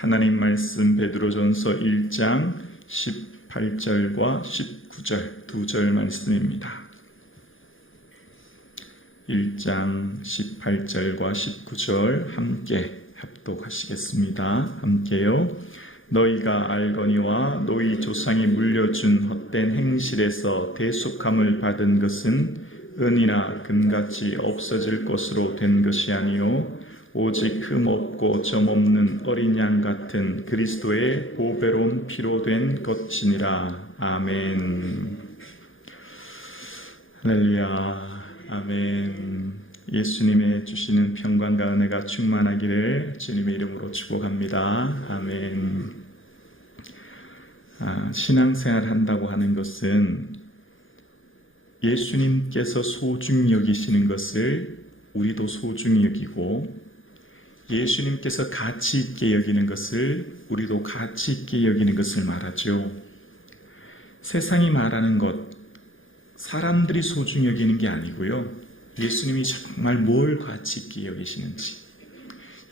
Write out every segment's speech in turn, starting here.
하나님 말씀 베드로전서 1장 18절과 19절 두 절 말씀입니다. 1장 18절과 19절 함께 합독하시겠습니다. 함께요. 너희가 알거니와 너희 조상이 물려준 헛된 행실에서 대속함을 받은 것은 은이나 금같이 없어질 것으로 된 것이 아니요 오직 흠없고 점없는 어린 양 같은 그리스도의 보배로운 피로 된 것이니라. 아멘. 할렐루야. 아멘. 예수님의 주시는 평강과 은혜가 충만하기를 주님의 이름으로 축복합니다. 아멘. 신앙생활 한다고 하는 것은 예수님께서 소중히 여기시는 것을 우리도 소중히 여기고, 예수님께서 가치 있게 여기는 것을 우리도 가치 있게 여기는 것을 말하죠. 세상이 말하는 것, 사람들이 소중히 여기는 게 아니고요, 예수님이 정말 뭘 가치 있게 여기시는지,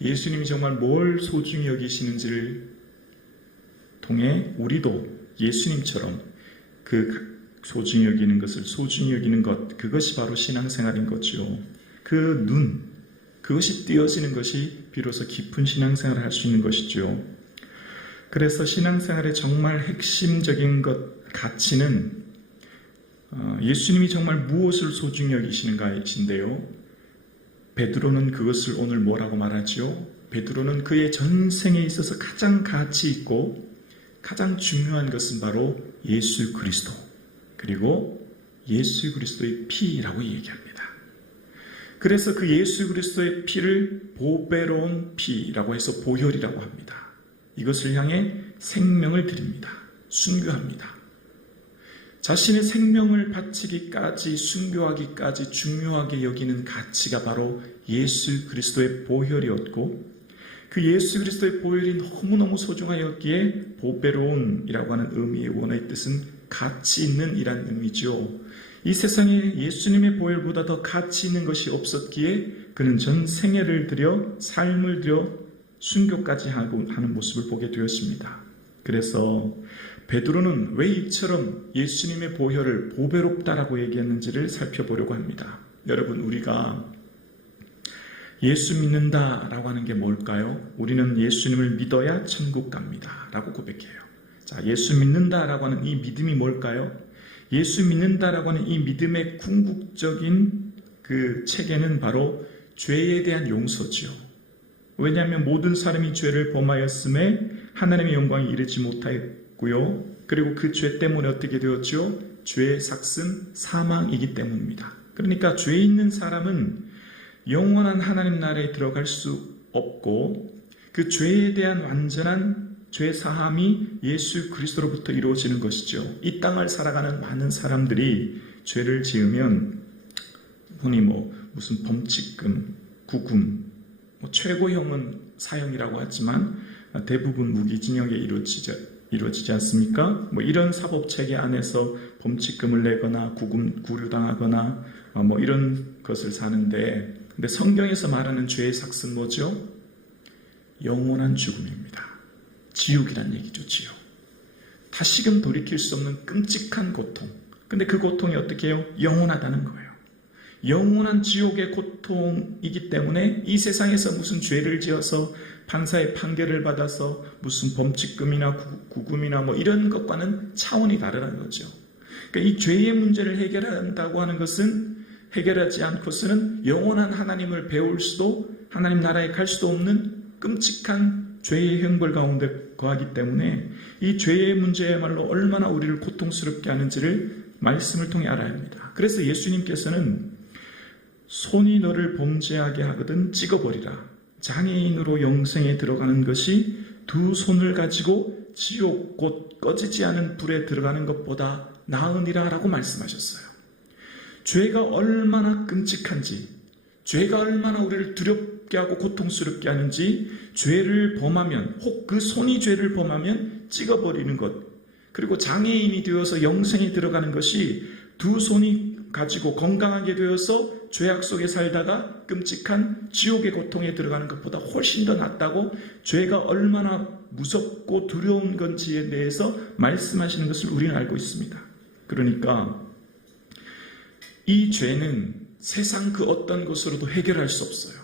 예수님이 정말 뭘 소중히 여기시는지를 통해 우리도 예수님처럼 그 소중히 여기는 것을 소중히 여기는 것, 그것이 바로 신앙생활인 거죠. 그 눈, 그것이 띄어지는 것이 비로소 깊은 신앙생활을 할 수 있는 것이죠. 그래서 신앙생활의 정말 핵심적인 가치는 예수님이 정말 무엇을 소중히 여기시는가이신데요. 베드로는 그것을 오늘 뭐라고 말하죠? 베드로는 그의 전생에 있어서 가장 가치 있고 가장 중요한 것은 바로 예수 그리스도, 그리고 예수 그리스도의 피라고 얘기합니다. 그래서 그 예수 그리스도의 피를 보배로운 피라고 해서 보혈이라고 합니다. 이것을 향해 생명을 드립니다. 순교합니다. 자신의 생명을 바치기까지, 순교하기까지 중요하게 여기는 가치가 바로 예수 그리스도의 보혈이었고, 그 예수 그리스도의 보혈이 너무너무 소중하였기에 보배로운이라고 하는 의미의 원어의 뜻은 가치 있는 이란 의미죠. 이 세상에 예수님의 보혈보다 더 가치 있는 것이 없었기에 그는 전 생애를 들여 삶을 들여 순교까지 하는 모습을 보게 되었습니다. 그래서 베드로는 왜 이처럼 예수님의 보혈을 보배롭다라고 얘기했는지를 살펴보려고 합니다. 여러분, 우리가 예수 믿는다라고 하는 게 뭘까요? 우리는 예수님을 믿어야 천국 갑니다 라고 고백해요. 자, 예수 믿는다라고 하는 이 믿음이 뭘까요? 예수 믿는다라고 하는 이 믿음의 궁극적인 그 체계는 바로 죄에 대한 용서지요. 왜냐하면 모든 사람이 죄를 범하였음에 하나님의 영광에 이르지 못하였고요. 그리고 그 죄 때문에 어떻게 되었죠? 죄의 삭은 사망이기 때문입니다. 그러니까 죄 있는 사람은 영원한 하나님 나라에 들어갈 수 없고, 그 죄에 대한 완전한 죄 사함이 예수 그리스도로부터 이루어지는 것이죠. 이 땅을 살아가는 많은 사람들이 죄를 지으면 흔히 무슨 범칙금, 구금, 최고형은 사형이라고 하지만 대부분 무기징역에 이루어지지 않습니까? 이런 사법체계 안에서 범칙금을 내거나 구류당하거나 이런 것을 사는데, 근데 성경에서 말하는 죄의 삭은 뭐죠? 영원한 죽음입니다. 지옥이란 얘기죠. 지옥. 다시금 돌이킬 수 없는 끔찍한 고통. 근데 그 고통이 어떻게 해요? 영원하다는 거예요. 영원한 지옥의 고통이기 때문에 이 세상에서 무슨 죄를 지어서 판사의 판결을 받아서 무슨 범칙금이나 구금이나 이런 것과는 차원이 다르다는 거죠. 그러니까 이 죄의 문제를 해결한다고 하는 것은, 해결하지 않고서는 영원한 하나님을 배울 수도, 하나님 나라에 갈 수도 없는 끔찍한 죄의 형벌 가운데 거하기 때문에 이 죄의 문제야말로 얼마나 우리를 고통스럽게 하는지를 말씀을 통해 알아야 합니다. 그래서 예수님께서는 손이 너를 범죄하게 하거든 찍어버리라. 장애인으로 영생에 들어가는 것이 두 손을 가지고 지옥 곧 꺼지지 않은 불에 들어가는 것보다 나으니라 라고 말씀하셨어요. 죄가 얼마나 끔찍한지, 죄가 얼마나 우리를 두렵게 하고 고통스럽게 하는지, 죄를 범하면, 혹 그 손이 죄를 범하면 찍어버리는 것, 그리고 장애인이 되어서 영생에 들어가는 것이 두 손이 가지고 건강하게 되어서 죄악 속에 살다가 끔찍한 지옥의 고통에 들어가는 것보다 훨씬 더 낫다고, 죄가 얼마나 무섭고 두려운 건지에 대해서 말씀하시는 것을 우리는 알고 있습니다. 그러니까 이 죄는 세상 그 어떤 것으로도 해결할 수 없어요.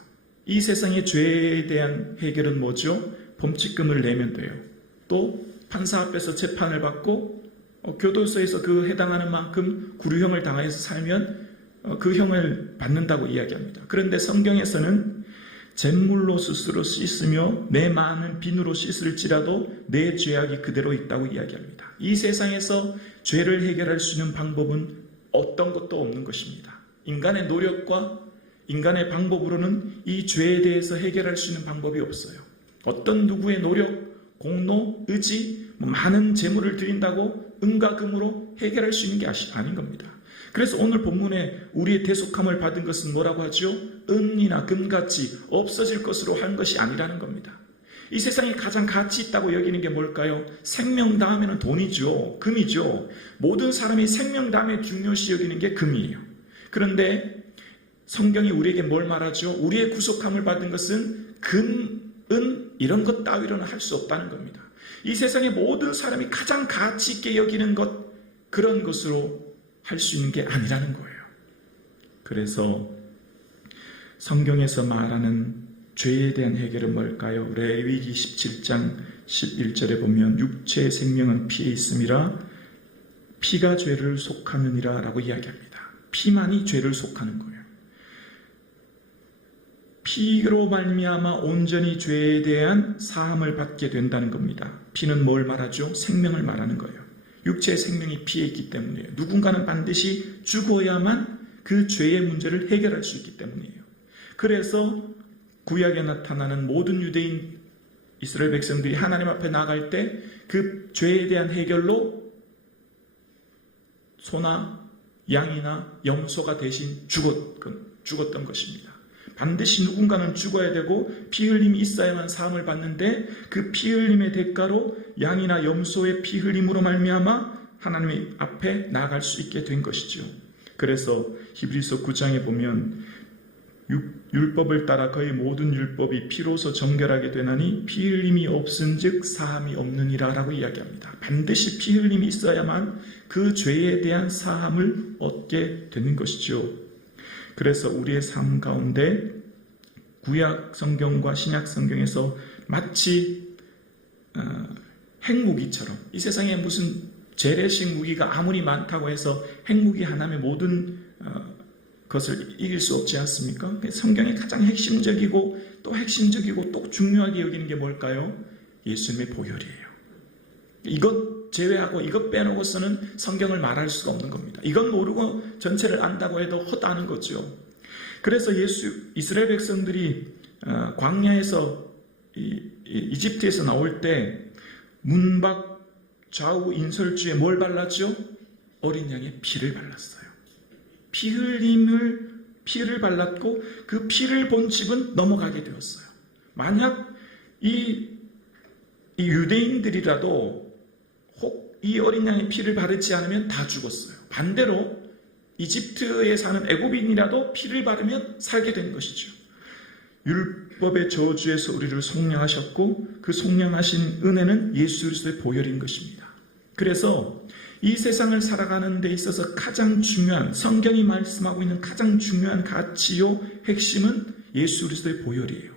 이 세상의 죄에 대한 해결은 뭐죠? 범칙금을 내면 돼요. 또 판사 앞에서 재판을 받고 교도소에서 그 해당하는 만큼 구류형을 당해서 살면 그 형을 받는다고 이야기합니다. 그런데 성경에서는 잿물로 스스로 씻으며 내 많은 비누로 씻을지라도 내 죄악이 그대로 있다고 이야기합니다. 이 세상에서 죄를 해결할 수 있는 방법은 어떤 것도 없는 것입니다. 인간의 노력과 인간의 방법으로는 이 죄에 대해서 해결할 수 있는 방법이 없어요. 어떤 누구의 노력, 공로, 의지, 많은 재물을 드린다고 은과 금으로 해결할 수 있는 게 아닌 겁니다. 그래서 오늘 본문에 우리의 대속함을 받은 것은 뭐라고 하죠? 은이나 금같이 없어질 것으로 한 것이 아니라는 겁니다. 이 세상에 가장 가치 있다고 여기는 게 뭘까요? 생명 다음에는 돈이죠. 금이죠. 모든 사람이 생명 다음에 중요시 여기는 게 금이에요. 그런데 성경이 우리에게 뭘 말하죠? 우리의 구속함을 받은 것은 금, 은 이런 것 따위로는 할 수 없다는 겁니다. 이 세상의 모든 사람이 가장 가치 있게 여기는 것, 그런 것으로 할 수 있는 게 아니라는 거예요. 그래서 성경에서 말하는 죄에 대한 해결은 뭘까요? 레위기 17장 11절에 보면 육체의 생명은 피에 있음이라 피가 죄를 속하느니라 라고 이야기합니다. 피만이 죄를 속하는 거예요. 피로 말미암아 온전히 죄에 대한 사함을 받게 된다는 겁니다. 피는 뭘 말하죠? 생명을 말하는 거예요. 육체의 생명이 피에 있기 때문이에요. 누군가는 반드시 죽어야만 그 죄의 문제를 해결할 수 있기 때문이에요. 그래서 구약에 나타나는 모든 유대인 이스라엘 백성들이 하나님 앞에 나갈 때 그 죄에 대한 해결로 소나 양이나 염소가 대신 죽었던 것입니다. 반드시 누군가는 죽어야 되고 피 흘림이 있어야만 사함을 받는데 그 피 흘림의 대가로 양이나 염소의 피 흘림으로 말미암아 하나님 앞에 나아갈 수 있게 된 것이죠. 그래서 히브리서 9장에 보면 율법을 따라 거의 모든 율법이 피로서 정결하게 되나니 피 흘림이 없은즉 사함이 없느니라 라고 이야기합니다. 반드시 피 흘림이 있어야만 그 죄에 대한 사함을 얻게 되는 것이죠. 그래서 우리의 삶 가운데 구약 성경과 신약 성경에서 마치 핵무기처럼, 이 세상에 무슨 재래식 무기가 아무리 많다고 해서 핵무기 하나면 모든 것을 이길 수 없지 않습니까? 성경의 가장 핵심적이고 또 중요하게 여기는 게 뭘까요? 예수님의 보혈이에요. 이것 제외하고 이것 빼놓고서는 성경을 말할 수가 없는 겁니다. 이건 모르고 전체를 안다고 해도 헛다는 거죠. 그래서 이스라엘 백성들이 광야에서 이집트에서 나올 때 문밖 좌우 인설주에 뭘 발랐죠? 어린 양의 피를 발랐어요. 피를 발랐고 그 피를 본 집은 넘어가게 되었어요. 만약 이 유대인들이라도 혹 이 어린 양의 피를 바르지 않으면 다 죽었어요. 반대로 이집트에 사는 애굽인이라도 피를 바르면 살게 된 것이죠. 율법의 저주에서 우리를 속량하셨고 그 속량하신 은혜는 예수 그리스도의 보혈인 것입니다. 그래서 이 세상을 살아가는 데 있어서 가장 중요한, 성경이 말씀하고 있는 가장 중요한 가치요 핵심은 예수 그리스도의 보혈이에요.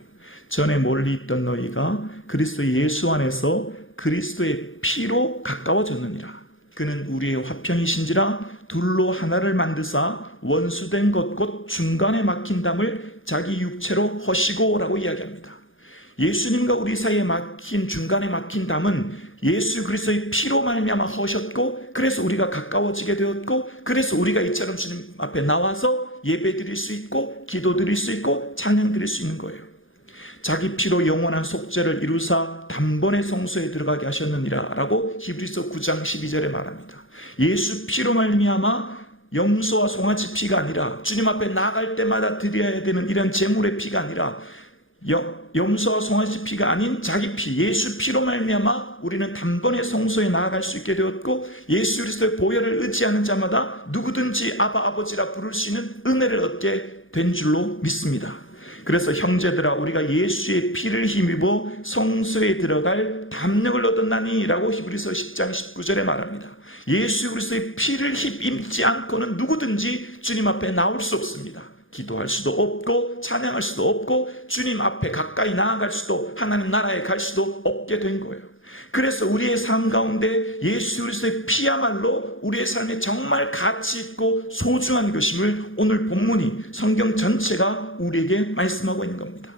전에 멀리 있던 너희가 그리스도 예수 안에서 그리스도의 피로 가까워졌느니라. 그는 우리의 화평이신지라 둘로 하나를 만드사 원수된 것 곧 중간에 막힌 담을 자기 육체로 허시고 라고 이야기합니다. 예수님과 우리 사이에 중간에 막힌 담은 예수 그리스도의 피로 말미암아 허셨고, 그래서 우리가 가까워지게 되었고, 그래서 우리가 이처럼 주님 앞에 나와서 예배 드릴 수 있고 기도 드릴 수 있고 찬양 드릴 수 있는 거예요. 자기 피로 영원한 속죄를 이루사 단번에 성소에 들어가게 하셨느니라 라고 히브리서 9장 12절에 말합니다. 예수 피로 말미암아 염소와 송아지 피가 아니라 주님 앞에 나아갈 때마다 드려야 되는 이런 제물의 피가 아니라 염소와 송아지 피가 아닌 자기 피, 예수 피로 말미암아 우리는 단번에 성소에 나아갈 수 있게 되었고, 예수 그리스도의 보혈을 의지하는 자마다 누구든지 아바 아버지라 부를 수 있는 은혜를 얻게 된 줄로 믿습니다. 그래서 형제들아, 우리가 예수의 피를 힘입어 성소에 들어갈 담력을 얻었나니 라고 히브리서 10장 19절에 말합니다. 예수 그리스도의 피를 힘입지 않고는 누구든지 주님 앞에 나올 수 없습니다. 기도할 수도 없고 찬양할 수도 없고 주님 앞에 가까이 나아갈 수도, 하나님 나라에 갈 수도 없게 된 거예요. 그래서 우리의 삶 가운데 예수 그리스도의 피야말로 우리의 삶에 정말 가치 있고 소중한 것임을 오늘 본문이, 성경 전체가 우리에게 말씀하고 있는 겁니다.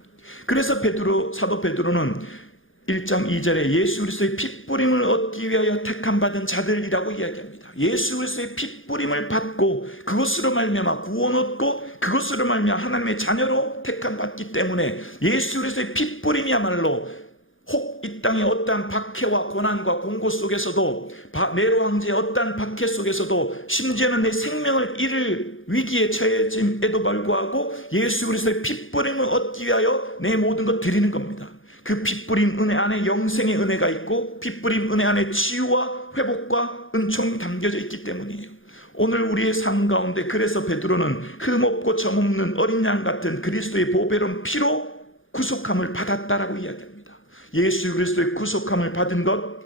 그래서 사도 베드로는 1장 2절에 예수 그리스도의 핏뿌림을 얻기 위하여 택함받은 자들이라고 이야기합니다. 예수 그리스도의 핏뿌림을 받고 그것으로 말미암아 구원 얻고 그것으로 말미암아 하나님의 자녀로 택함받기 때문에 예수 그리스도의 핏뿌림이야말로 혹 이 땅의 어떠한 박해와 고난과 공고 속에서도, 네로 황제의 어떠한 박해 속에서도, 심지어는 내 생명을 잃을 위기에 처해짐에도 불구하고 예수 그리스도의 핏뿌림을 얻기 위하여 내 모든 것 드리는 겁니다. 그 핏뿌림 은혜 안에 영생의 은혜가 있고 핏뿌림 은혜 안에 치유와 회복과 은총이 담겨져 있기 때문이에요. 오늘 우리의 삶 가운데 그래서 베드로는 흠없고 점없는 어린 양 같은 그리스도의 보배로운 피로 구속함을 받았다라고 이야기합니다. 예수 그리스도의 구속함을 받은 것,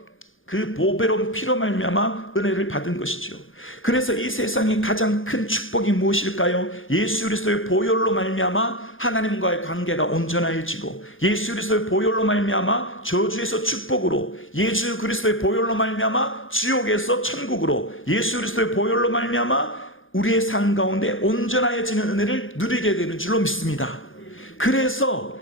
그 보배로운 피로 말미암아 은혜를 받은 것이죠. 그래서 이 세상의 가장 큰 축복이 무엇일까요? 예수 그리스도의 보혈로 말미암아 하나님과의 관계가 온전해지고, 예수 그리스도의 보혈로 말미암아 저주에서 축복으로, 예수 그리스도의 보혈로 말미암아 지옥에서 천국으로, 예수 그리스도의 보혈로 말미암아 우리의 삶 가운데 온전해지는 은혜를 누리게 되는 줄로 믿습니다. 그래서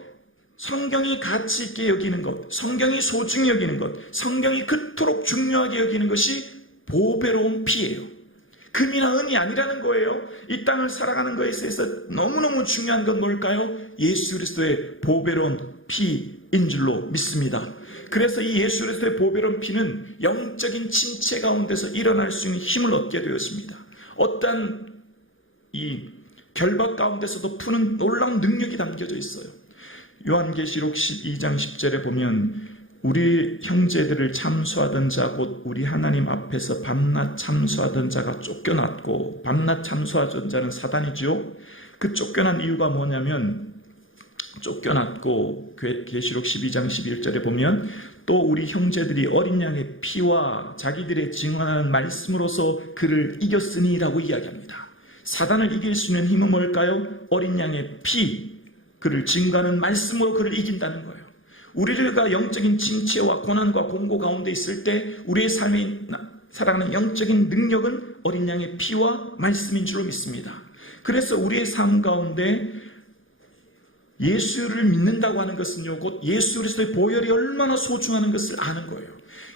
성경이 가치 있게 여기는 것, 성경이 소중히 여기는 것, 성경이 그토록 중요하게 여기는 것이 보배로운 피예요. 금이나 은이 아니라는 거예요. 이 땅을 살아가는 것에 있어서 너무너무 중요한 건 뭘까요? 예수 그리스도의 보배로운 피인 줄로 믿습니다. 그래서 이 예수 그리스도의 보배로운 피는 영적인 침체 가운데서 일어날 수 있는 힘을 얻게 되었습니다. 어떠한 이 결박 가운데서도 푸는 놀라운 능력이 담겨져 있어요. 요한계시록 12장 10절에 보면 우리 형제들을 참수하던 자 곧 우리 하나님 앞에서 밤낮 참수하던 자가 쫓겨났고, 밤낮 참수하던 자는 사단이죠. 그 쫓겨난 이유가 뭐냐면, 쫓겨났고 계시록 12장 11절에 보면 또 우리 형제들이 어린 양의 피와 자기들의 증언하는 말씀으로서 그를 이겼으니 라고 이야기합니다. 사단을 이길 수 있는 힘은 뭘까요? 어린 양의 피, 그를 증거하는 말씀으로 그를 이긴다는 거예요. 우리가 영적인 침체와 고난과 공고 가운데 있을 때 우리의 삶에 살아가는 영적인 능력은 어린 양의 피와 말씀인 줄로 믿습니다. 그래서 우리의 삶 가운데 예수를 믿는다고 하는 것은요, 곧 예수 그리스도의 보혈이 얼마나 소중한 것을 아는 거예요.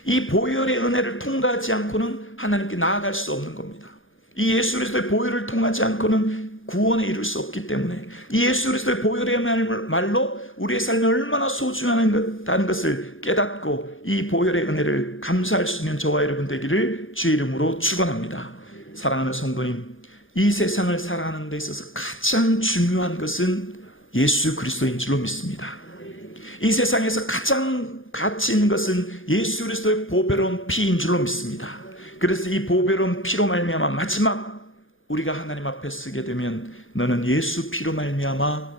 이 보혈의 은혜를 통과하지 않고는 하나님께 나아갈 수 없는 겁니다. 이 예수 그리스도의 보혈을 통하지 않고는 구원에 이룰 수 없기 때문에 이 예수 그리스도의 보혈의 말로 우리의 삶이 얼마나 소중하다는 것을 깨닫고 이 보혈의 은혜를 감사할 수 있는 저와 여러분 되기를 주의 이름으로 축원합니다. 사랑하는 성도님, 이 세상을 살아가는 데 있어서 가장 중요한 것은 예수 그리스도인 줄로 믿습니다. 이 세상에서 가장 가치 있는 것은 예수 그리스도의 보배로운 피인 줄로 믿습니다. 그래서 이 보배로운 피로 말미암아 마지막 우리가 하나님 앞에 서게 되면 너는 예수 피로 말미암아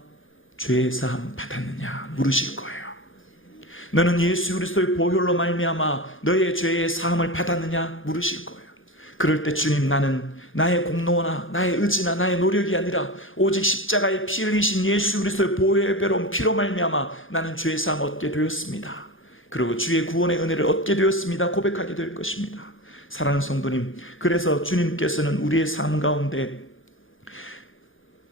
죄 사함 받았느냐 물으실 거예요. 너는 예수 그리스도의 보혈로 말미암아 너의 죄의 사함을 받았느냐 물으실 거예요. 그럴 때 주님, 나는 나의 공로나 나의 의지나 나의 노력이 아니라 오직 십자가에 피 흘리신 예수 그리스도의 보혈배로운 피로 말미암아 나는 죄의 사함 얻게 되었습니다. 그리고 주의 구원의 은혜를 얻게 되었습니다. 고백하게 될 것입니다. 사랑하는 성도님, 그래서 주님께서는 우리의 삶 가운데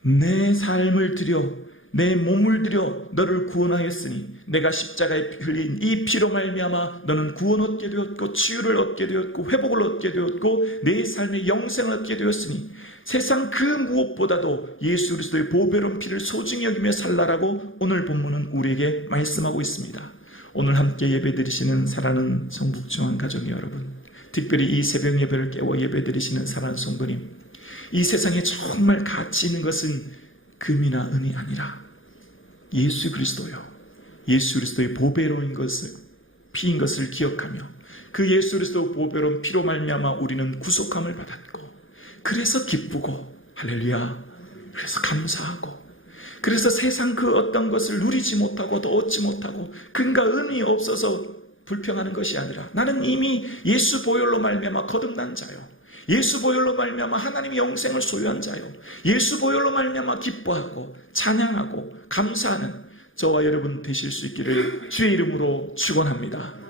내 삶을 들여 내 몸을 들여 너를 구원하였으니 내가 십자가에 흘린 이 피로 말미암아 너는 구원 얻게 되었고 치유를 얻게 되었고 회복을 얻게 되었고 내 삶의 영생을 얻게 되었으니 세상 그 무엇보다도 예수 그리스도의 보배로운 피를 소중히 여기며 살라라고 오늘 본문은 우리에게 말씀하고 있습니다. 오늘 함께 예배드리시는 사랑하는 성북중앙 가정의 여러분, 특별히 이 새벽 예배를 깨워 예배드리시는 사랑하는 성도님, 이 세상에 정말 가치 있는 것은 금이나 은이 아니라 예수 그리스도요. 예수 그리스도의 보배로운 것을 피인 것을 기억하며 그 예수 그리스도 보배로운 피로 말미암아 우리는 구속함을 받았고 그래서 기쁘고 할렐루야. 그래서 감사하고 그래서 세상 그 어떤 것을 누리지 못하고 또 얻지 못하고 근거 의미 없어서 불평하는 것이 아니라 나는 이미 예수 보혈로 말미암아 거듭난 자요. 예수 보혈로 말미암아 하나님의 영생을 소유한 자요. 예수 보혈로 말미암아 기뻐하고 찬양하고 감사하는 저와 여러분 되실 수 있기를 주의 이름으로 축원합니다.